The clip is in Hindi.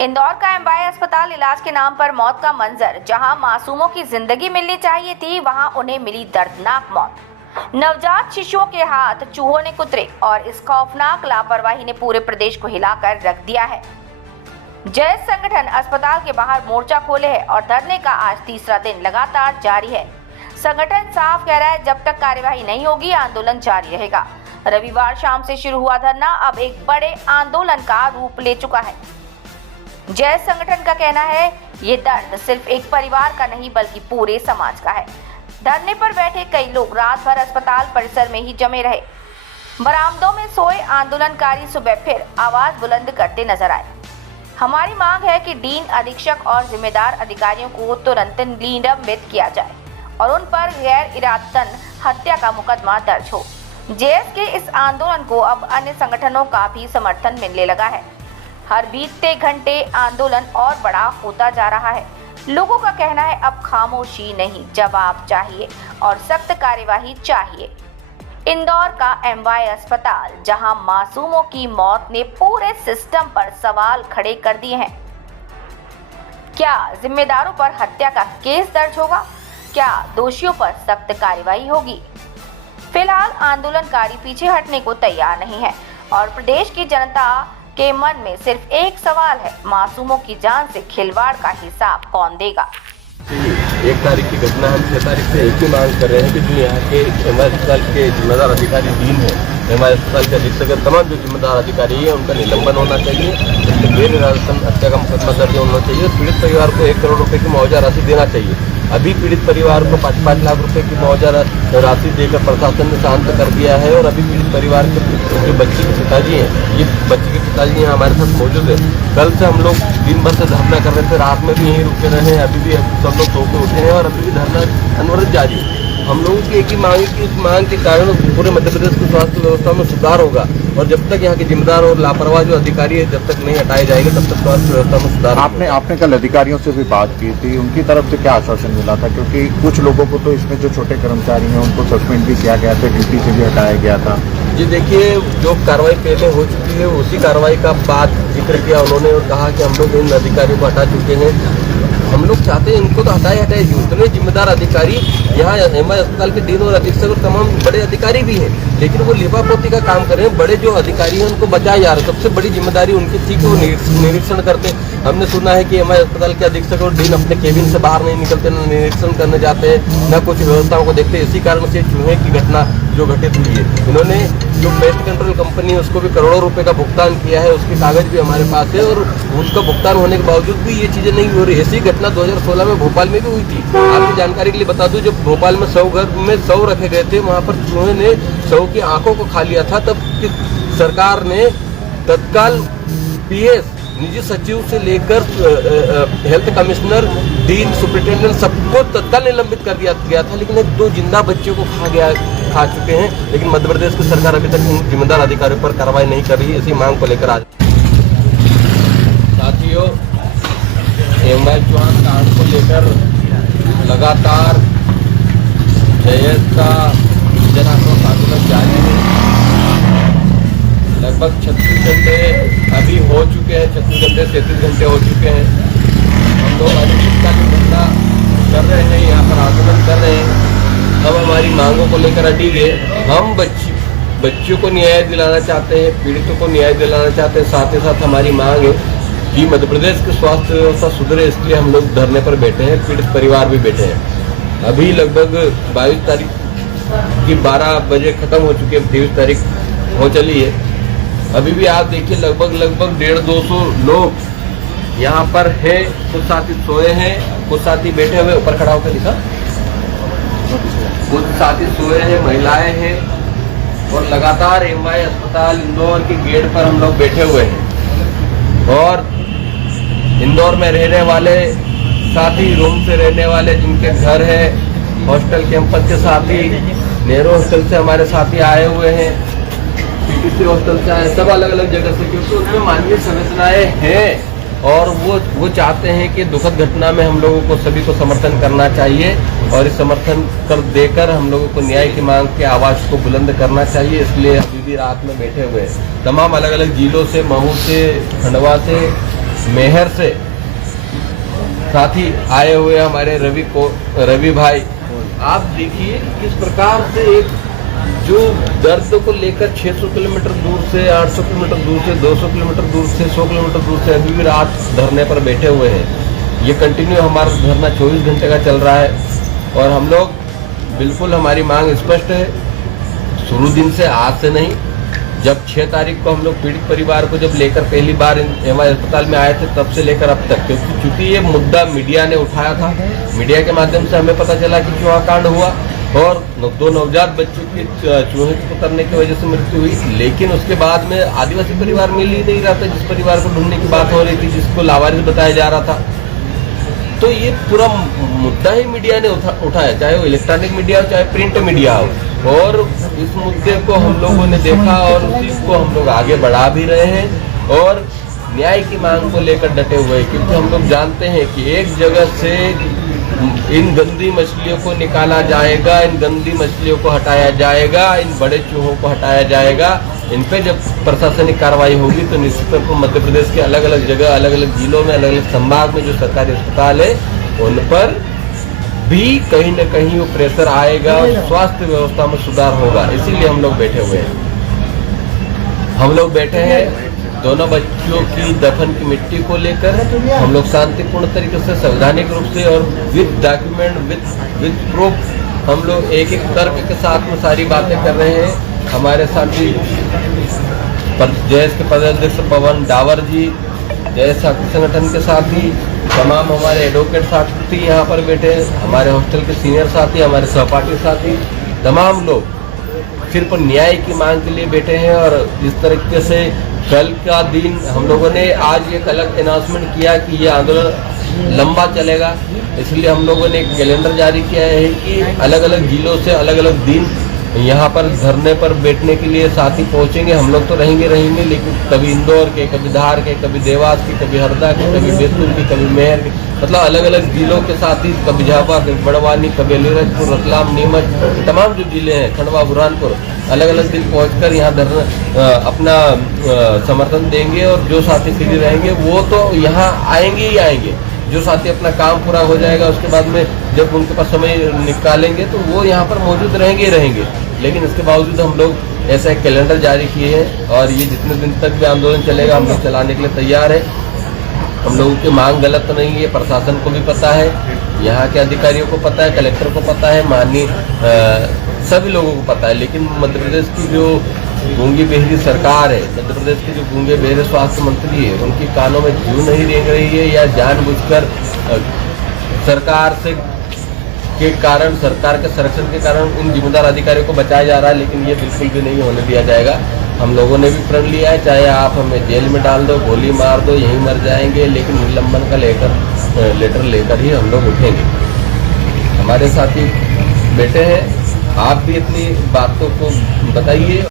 इंदौर का एमवाई अस्पताल इलाज के नाम पर मौत का मंजर। जहां मासूमों की जिंदगी मिलनी चाहिए थी, वहां उन्हें मिली दर्दनाक मौत। नवजात शिशुओं के हाथ चूहों ने कुतरे और इस खौफनाक लापरवाही ने पूरे प्रदेश को हिलाकर रख दिया है। जय संगठन अस्पताल के बाहर मोर्चा खोले है और धरने का आज तीसरा दिन लगातार जारी है। संगठन साफ कह रहा है, जब तक कार्यवाही नहीं होगी आंदोलन जारी रहेगा। रविवार शाम से शुरू हुआ धरना अब एक बड़े आंदोलन का रूप ले चुका है। जय संगठन का कहना है, ये दर्द सिर्फ एक परिवार का नहीं बल्कि पूरे समाज का है। धरने पर बैठे कई लोग रात भर अस्पताल परिसर में ही जमे रहे। बरामदों में सोए आंदोलनकारी सुबह फिर आवाज बुलंद करते नजर आए। हमारी मांग है कि डीन, अधीक्षक और जिम्मेदार अधिकारियों को तुरंत निलंबित किया जाए और उन पर गैर इरादतन हत्या का मुकदमा दर्ज हो। जेएस के इस आंदोलन को अब अन्य संगठनों का भी समर्थन मिलने लगा है। हर बीतते घंटे आंदोलन और बड़ा होता जा रहा है। लोगों का कहना है, अब खामोशी नहीं, जवाब चाहिए और सख्त कार्यवाही चाहिए। इंदौर का एमवाई अस्पताल, जहां मासूमों की मौत ने पूरे सिस्टम पर सवाल खड़े कर दिए हैं। क्या जिम्मेदारों पर हत्या का केस दर्ज होगा? क्या दोषियों पर सख्त कार्यवाही होगी? फिलहाल आंदोलनकारी पीछे हटने को तैयार नहीं है और प्रदेश की जनता के मन में सिर्फ एक सवाल है, मासूमों की जान से खिलवाड़ का हिसाब कौन देगा? 1 तारीख की घटना, हम 6 तारीख से एक ही मांग कर रहे हैं कि जो यहाँ के एमआई अस्पताल के जिम्मेदार अधिकारी डीन है, एमआई अस्पताल के अधीक्षक, तमाम जो जिम्मेदार अधिकारी है उनका निलंबन होना चाहिए। उसके गैर इरादतन हत्या का मुकदमा दर्ज होना चाहिए। पीड़ित परिवार को 1 करोड़ रुपए की मुआवजा राशि देना चाहिए। अभी पीड़ित परिवार को 5-5 लाख रुपए की मुआवजा राशि देकर प्रशासन ने शांत कर दिया है और अभी पीड़ित परिवार के जो बच्ची के पिताजी हैं, ये बच्ची के पिताजी यहाँ हमारे साथ मौजूद है। कल से हम लोग दिन भर से धरना कर रहे थे, रात में भी यहीं रुके रहे हैं। अभी भी सब लोग सो के उठे हैं और अभी भी धरना अनवरत जारी है। हम लोगों की एक ही मांग है कि इस मांग के कारण पूरे मध्य प्रदेश की स्वास्थ्य व्यवस्था में सुधार होगा और जब तक यहाँ के जिम्मेदार और लापरवाह जो अधिकारी है जब तक नहीं हटाए जाएंगे तब तक स्वास्थ्य व्यवस्था में सुधार। आपने कल अधिकारियों से भी बात की थी, उनकी तरफ से क्या आश्वासन मिला था? क्योंकि कुछ लोगों को तो इसमें जो छोटे कर्मचारी हैं उनको सस्पेंड भी किया गया था, ड्यूटी से भी हटाया गया था। जी देखिए, जो कार्रवाई पहले हो चुकी है उसी कार्रवाई का बात जिक्र किया उन्होंने और कहा कि हम लोग इन अधिकारियों को हटा चुके हैं। हम लोग चाहते हैं इनको तो हटाए उतने जिम्मेदार अधिकारी यहाँ एमआई अस्पताल के डीन और अधीक्षक और तमाम बड़े अधिकारी भी हैं, लेकिन वो लिपापोती का काम कर रहे हैं। बड़े जो अधिकारी हैं उनको बचाया जा रहा है। सबसे बड़ी जिम्मेदारी उनकी थी कि वो निरीक्षण करते। हमने सुना है कि एमआई अस्पताल के अधीक्षक और डीन अपने केबिन से बाहर नहीं निकलते, न निरीक्षण करने जाते हैं, न कुछ व्यवस्थाओं को देखते। इसी कारण से चूहे की घटना जो घटित हुई है, इन्होंने जो पेस्ट कंट्रोल कंपनी है उसको भी करोड़ों रुपए का भुगतान किया है। उसके कागज भी हमारे पास है और उसका भुगतान होने के बावजूद भी ये चीजें नहीं हो रही। ऐसी घटना 2016 में भोपाल में भी हुई थी। आपकी जानकारी के लिए बता दूं, जब भोपाल में 100 घर में 100 रखे गए थे, वहां पर चूहे ने 100 की आंखों को खा लिया था। तब सरकार ने तत्काल पीएस, निजी सचिव से लेकर हेल्थ कमिश्नर, डीन, सुपरिटेंडेंट सबको तत्काल निलंबित कर दिया गया था, लेकिन 2 जिंदा बच्चों को खा चुके हैं। लेकिन मध्य प्रदेश की सरकार अभी तक इन जिम्मेदार अधिकारियों पर कार्रवाई नहीं कर रही है। इसी मांग को लेकर आज साथियों एमवाई चौहान कांड को लेकर लगातार जयस का जन आक्रोश आंदोलन जारी है। लगभग 36 घंटे अभी हो चुके हैं, 36 घंटे 33 घंटे हो चुके हैं। हम लोग अनिश्चितकालीन धरना कर रहे हैं, यहाँ पर आंदोलन कर रहे हैं। अब हमारी मांगों को लेकर अड़ी गए। हम बच्चियों को न्याय दिलाना चाहते हैं, पीड़ितों को न्याय दिलाना चाहते हैं। साथ ही साथ हमारी मांग है कि मध्य प्रदेश की स्वास्थ्य व्यवस्था सुधरे, इसलिए हम लोग धरने पर बैठे हैं। पीड़ित परिवार भी बैठे हैं। अभी लगभग 22 तारीख की 12 बजे खत्म हो चुकी है, 23 तारीख हो चली है। अभी भी आप देखिए लगभग 150-200 लोग यहाँ पर है। कुछ साथी सोए हैं, कुछ साथी बैठे हुए। ऊपर खड़ा होकर दिखा, कुछ साथी सोए हैं, महिलाएं हैं और लगातार एमवाई अस्पताल इंदौर के गेट पर हम लोग बैठे हुए हैं। और इंदौर में रहने वाले साथी, रूम से रहने वाले जिनके घर है, हॉस्टल कैंपस के साथी, नेहरू हॉस्टल से हमारे साथी आए हुए हैं, पीटीसी हॉस्टल से आए, सब अलग अलग जगह से, क्योंकि उनमें मानवीय संवेदनाएं हैं और वो चाहते हैं कि दुखद घटना में हम लोगों को सभी को समर्थन करना चाहिए और इस समर्थन कर देकर हम लोगों को न्याय की मांग के आवाज को बुलंद करना चाहिए। इसलिए अभी भी रात में बैठे हुए हैं। तमाम अलग अलग जिलों से, महू से, खंडवा से, मेहर से साथी आए हुए हमारे रवि भाई, आप देखिए किस प्रकार से एक जो दर्द को लेकर 600 किलोमीटर दूर से, 800 किलोमीटर दूर से, 200 किलोमीटर दूर से, 100 किलोमीटर दूर से अभी भी रात धरने पर बैठे हुए हैं। ये कंटिन्यू हमारा धरना 24 घंटे का चल रहा है और हम लोग बिल्कुल, हमारी मांग स्पष्ट है। शुरू दिन से, आज से नहीं। जब 6 तारीख को हम लोग पीड़ित परिवार को जब लेकर पहली बार एमआई अस्पताल में आए थे, तब से लेकर अब तक, क्योंकि चूंकि ये मुद्दा मीडिया ने उठाया था, मीडिया के माध्यम से हमें पता चला कि चूहा कांड हुआ और 2 नवजात बच्चों की चूहे के कुतरने की वजह से मृत्यु हुई। लेकिन उसके बाद में आदिवासी परिवार मिल ही नहीं रहा था, जिस परिवार को ढूंढने की बात हो रही थी, जिसको लावारिस बताया जा रहा था। तो ये पूरा मुद्दा ही मीडिया ने उठाया, चाहे वो इलेक्ट्रॉनिक मीडिया हो, चाहे प्रिंट मीडिया हो, और इस मुद्दे को हम लोगों ने देखा और उसी को हम लोग आगे बढ़ा भी रहे हैं और न्याय की मांग को लेकर डटे हुए हैं। क्योंकि हम लोग जानते हैं कि एक जगह से इन गंदी मछलियों को निकाला जाएगा, इन गंदी मछलियों को हटाया जाएगा, इन बड़े चूहों को हटाया जाएगा। इन पे जब प्रशासनिक कार्रवाई होगी तो निश्चित तौर पर मध्य प्रदेश के अलग अलग जगह, अलग अलग जिलों में, अलग अलग संभाग में जो सरकारी अस्पताल है, उन पर भी कहीं न कहीं वो प्रेशर आएगा और स्वास्थ्य व्यवस्था में सुधार होगा। इसीलिए हम लोग बैठे हुए हैं। हम लोग बैठे हैं दोनों बच्चों की दफन की मिट्टी को लेकर। हम लोग शांतिपूर्ण तरीके से, संवैधानिक रूप से और विद डॉक्यूमेंट, विद प्रूफ हम लोग एक एक तर्क के साथ में सारी बातें कर रहे हैं। हमारे साथी जयस के पदाध्यक्ष पवन डावर जी, जयस साथी संगठन के साथी, तमाम हमारे एडवोकेट साथी यहाँ पर बैठे हैं, हमारे हॉस्टल के सीनियर साथी, हमारे सहपाठी साथी, तमाम लोग सिर्फ न्याय की मांग के लिए बैठे हैं। और जिस तरीके से कल का दिन हम लोगों ने आज एक अलग अनाउंसमेंट किया कि ये आंदोलन लंबा चलेगा, इसलिए हम लोगों ने एक कैलेंडर जारी किया है कि अलग अलग जिलों से अलग अलग दिन यहाँ पर धरने पर बैठने के लिए साथी पहुँचेंगे। हम लोग तो रहेंगे, लेकिन कभी इंदौर के, कभी धार के, कभी देवास के, कभी हरदा के, कभी बैतूल के, कभी मेहर के, मतलब अलग अलग जिलों के साथी, कभी झाबा, कभी बड़वानी, कभी अलीराजपुर, रतलाम, नीमच, तमाम जो जिले हैं, खंडवा, बुरहानपुर, अलग अलग दिन पहुंचकर यहाँ धरना अपना समर्थन देंगे। और जो साथी फ्री रहेंगे वो तो यहाँ आएंगे ही आएंगे। जो साथी अपना काम पूरा हो जाएगा उसके बाद में जब उनके पास समय निकालेंगे तो वो यहाँ पर मौजूद रहेंगे ही रहेंगे। लेकिन इसके बावजूद हम लोग ऐसा एक कैलेंडर जारी किए हैं और ये जितने दिन तक भी आंदोलन चलेगा हम लोग चलाने के लिए तैयार है। हम लोगों की मांग गलत तो नहीं है, प्रशासन को भी पता है, यहाँ के अधिकारियों को पता है, कलेक्टर को पता है, माननीय सभी लोगों को पता है। लेकिन मध्य प्रदेश की जो गूंगी बहरी सरकार है, मध्य प्रदेश के जो गूंगे बहरे स्वास्थ्य मंत्री है, उनकी कानों में जूं नहीं रेंग रही है या जानबूझकर सरकार से के कारण, सरकार के संरक्षण के कारण उन जिम्मेदार अधिकारियों को बचाया जा रहा है। लेकिन ये बिल्कुल भी नहीं होने दिया जाएगा। हम लोगों ने भी प्रण लिया है, चाहे आप हमें जेल में डाल दो, गोली मार दो, यहीं मर जाएंगे, लेकिन निलंबन का लेटर लेकर ही हम लोग उठेंगे। हमारे साथी बैठे हैं, आप भी अपनी बातों को बताइए।